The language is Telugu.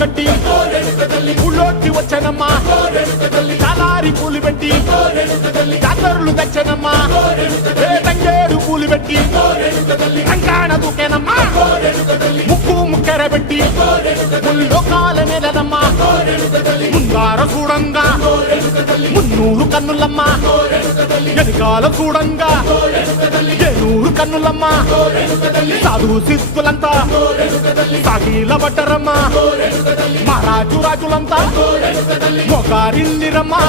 కట్టి ఊళ్ళోకి వచ్చానమ్మా చాలారి పూలు పెట్టి జాతరులు తెచ్చానమ్మా తంగేడు పూలు పెట్టి రంగాణ దూకేనమ్మా ముక్కు ముక్కెర పెట్టి ముల్లోకాల నేలనమ్మా ముందార చూడంగా మున్నూరు కన్నులమ్మా ఎనకాల చూడంగా ఏనూరు కన్నులమ్మా సాధు సిద్ధులంతా సాగిల పడ్డరమ్మా మహారాజు రాజులంతా మొగారిల్లిరమ్మా